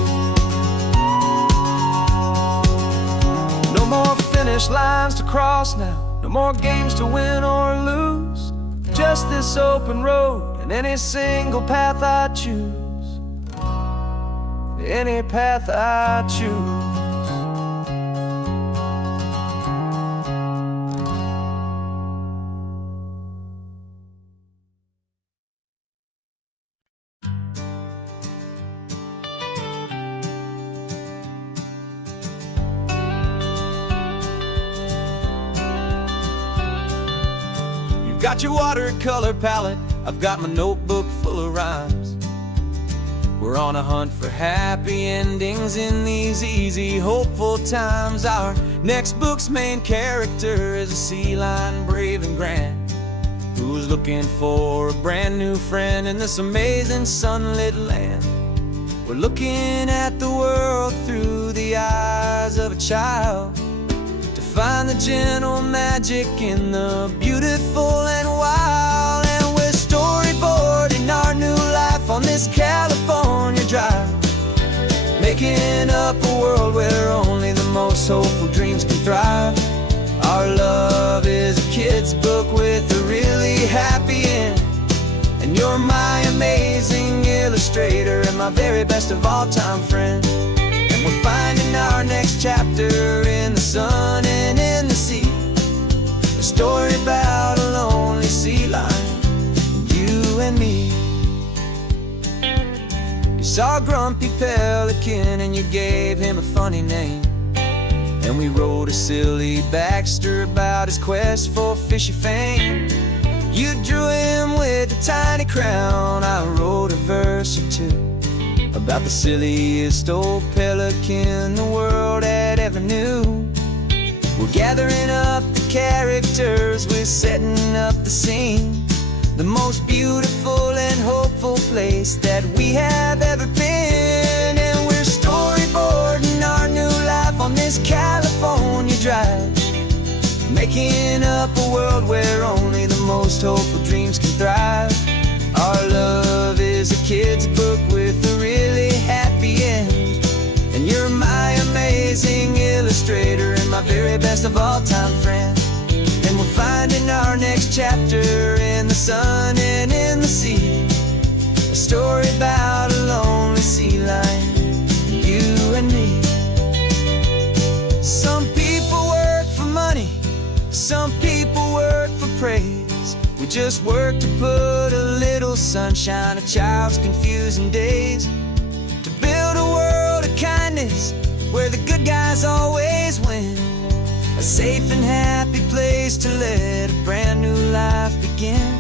No more finish lines to cross now, no more games to win or lose, just this open road and any single path I choose, any path I choose. Got your watercolor palette, I've got my notebook full of rhymes. We're on a hunt for happy endings in these easy, hopeful times. Our next book's main character is a sea lion, brave and grand, who who's looking for a brand new friend in this amazing sunlit land. We're looking at the world through the eyes of a child, to find the gentle magic in the beautiful and wild. And we're storyboarding our new life on this California drive, making up a world where only the most hopeful dreams can thrive. Our love is a kid's book with a really happy end, and you're my amazing illustrator and my very best of all-time friend. And we're finding our next chapter in the sun and in the sea, a story about a lonely sea lion, you and me. You saw a grumpy pelican and you gave him a funny name, and we wrote a silly Baxter about his quest for fishy fame. You drew him with a tiny crown, I wrote a verse or two about the silliest old pelican the world had ever knew. We're gathering up the characters, we're setting up the scene, the most beautiful and hopeful place that we have ever been. And we're storyboarding our new life on this California drive, making up a world where only the most hopeful dreams can thrive. Our love is a kid's book with a really happy end, and you're my amazing illustrator and my very best of all-time friend. And we're finding our next chapter in the sun and in the sea, a story about a lonely sea lion, you and me. Some people work for money, some people work for praise. We just work to put a little sunshine in a child's confusing days, to build a world of kindness where the good guys always win, a safe and happy place to let a brand new life begin.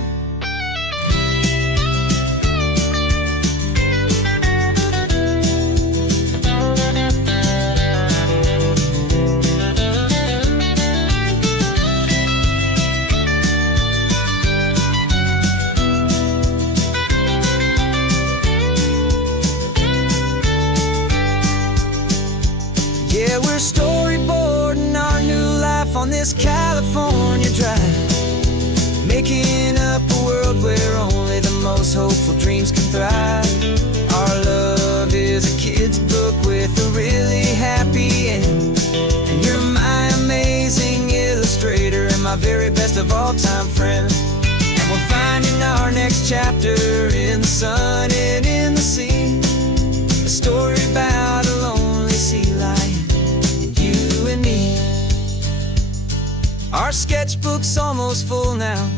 Yeah, we're storyboarding our new life on this California drive, making up a world where only the most hopeful dreams can thrive. Our love is a kid's book with a really happy end, and you're my amazing illustrator and my very best of all-time friend. And we're finding our next chapter in the sun and in the sea, a story about a lonely sea lion, you and me. Our sketchbook's almost full now,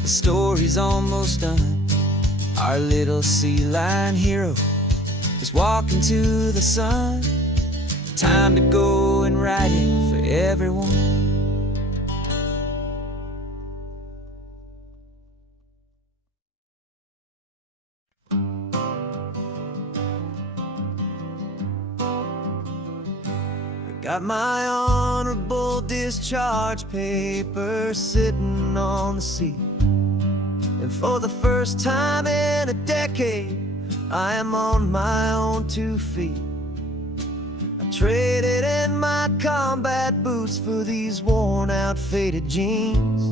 the story's almost done. Our little sea lion hero is walking to the sun. Time to go and write it for everyone. Got my honorable discharge paper sitting on the seat, and for the first time in a decade, I am on my own 2 feet. I traded in my combat boots for these worn out faded jeans,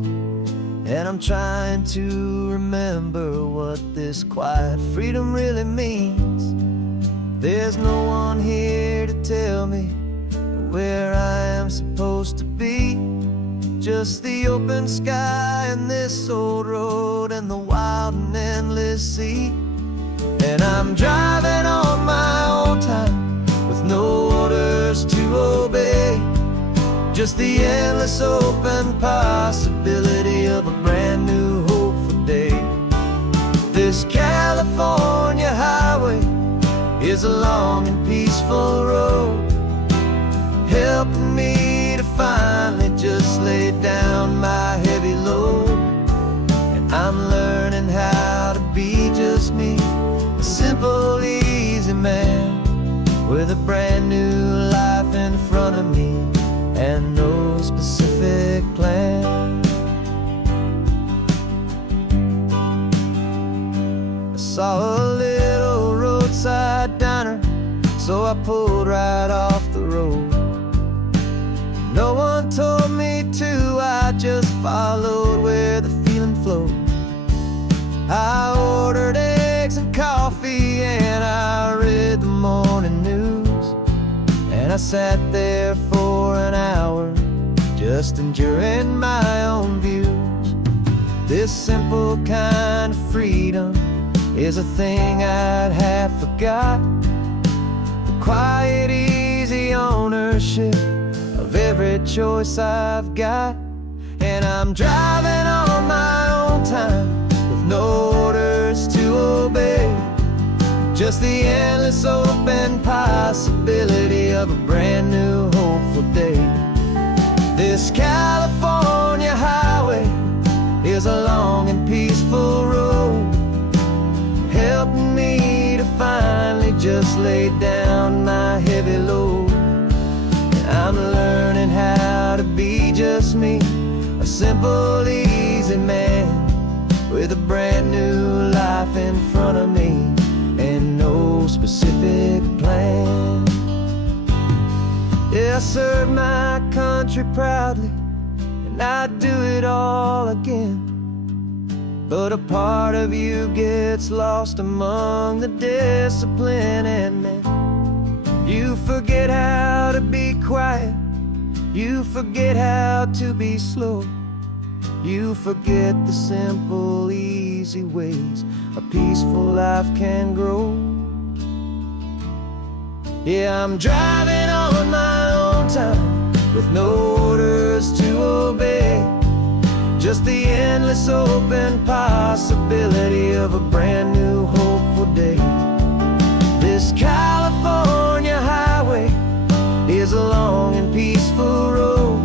and I'm trying to remember what this quiet freedom really means. There's no one here to tell me where I am supposed to be, just the open sky and this old road and the wild and endless sea. And I'm driving on my own time with no orders to obey, just the endless open possibility of a brand new hopeful day. This California highway is a long and peaceful road, helping me to finally just lay down my heavy load. And I'm learning how to be just me, a simple, easy man with a brand new life in front of me and no specific plan. so I pulled right off the road. No one told me to, I just followed where the feeling flowed. I ordered eggs and coffee and I read the morning news. And I sat there for an hour, just enduring my own views. This simple kind of freedom is a thing I'd have forgot. The quiet, easy ownership of every choice I've got. And I'm driving on my own time with no orders to obey, just the endless open possibility of a brand new hopeful day. This California highway is a long and peaceful road, helping me to finally just lay down my heavy load. And I'm learning how to be just me, a simple, easy man with a brand new life in front of me and no specific plan. Yeah, I serve my country proudly and I'd do it all again. But a part of you gets lost among the discipline, and then you forget how to be quiet, you forget how to be slow, you forget the simple, easy ways a peaceful life can grow. Yeah, I'm driving on my own time with no orders to obey, just the endless open possibility of a brand new hopeful day. This California highway is a long and peaceful road,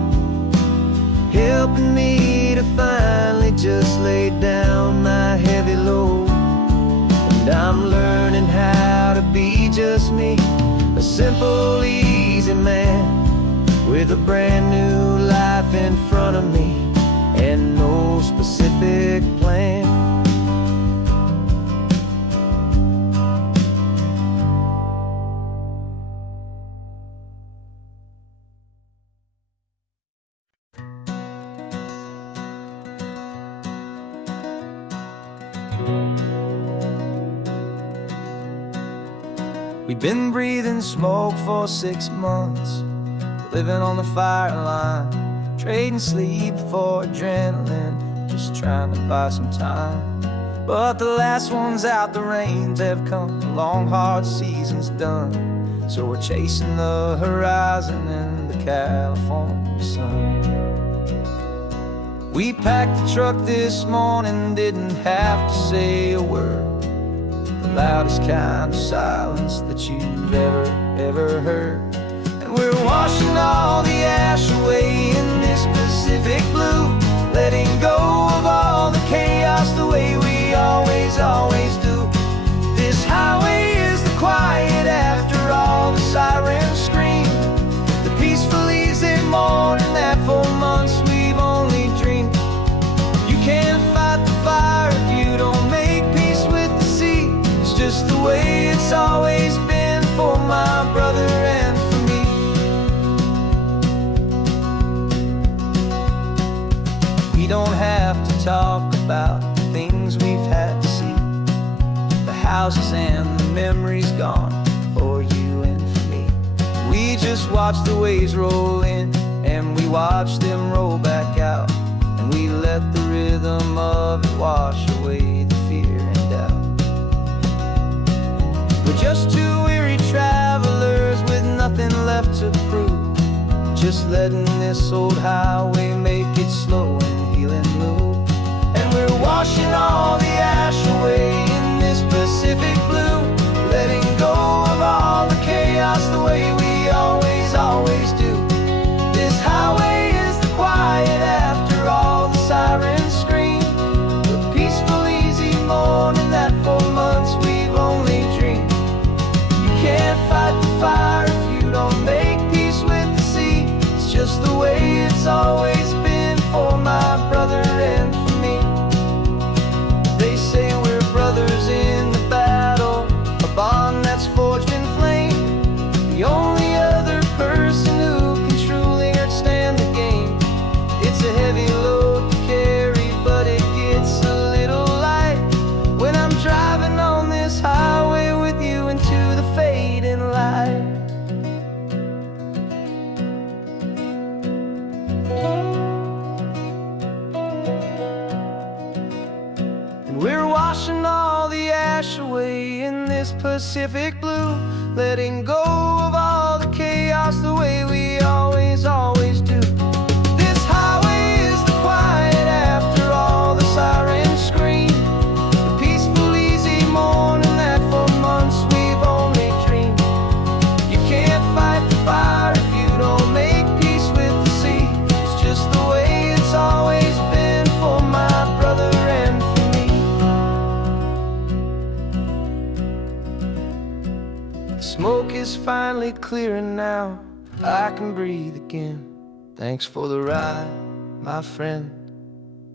helping me to finally just lay down my heavy load. And I'm learning how to be just me, a simple, easy man with a brand new life in front of me and no specific plan. We've been breathing smoke for 6 months, living on the fire line, trading sleep for adrenaline, just trying to buy some time. But the last one's out, the rains have come, the long hard season's done. So we're chasing the horizon in the California sun. We packed the truck this morning, didn't have to say a word, the loudest kind of silence that you've ever heard. And we're washing all the ash away in this Pacific blue, letting go of all the chaos the way we always do. This highway is the quiet after all the sirens scream, the peaceful easy morning that for months we've only dreamed. You can't fight the fire if you don't make peace with the sea. It's just the way it's always been for my brother and for me. We don't have to talk about the things we've had to see, the houses and the memories gone for you and for me. We just watch the waves roll in and we watch them roll back out, and we let the rhythm of it wash away the fear and doubt. We're just two weary travelers with nothing left to prove, just letting this old highway make it slow and healing move. And we're washing all the ash away in this Pacific blue, letting go of all the chaos the way we always do. This highway is the quiet after all the sirens scream, the peaceful easy morning that for months we've only dreamed. You can't fight the fire if you don't make peace with the sea. It's just the way it's always been for my We're washing all the ash away in this Pacific blue, letting go of all the chaos the way we always do. This highway is the quiet after all the sirens scream, the peaceful, easy morning that for months we've only dreamed. You can't fight the fire if you don't make peace with the sea. It's just the way it's always been for my brother and for me. The smoke is finally clearing now, I can breathe again. Thanks for the ride, my friend,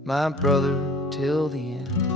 my brother, till the end.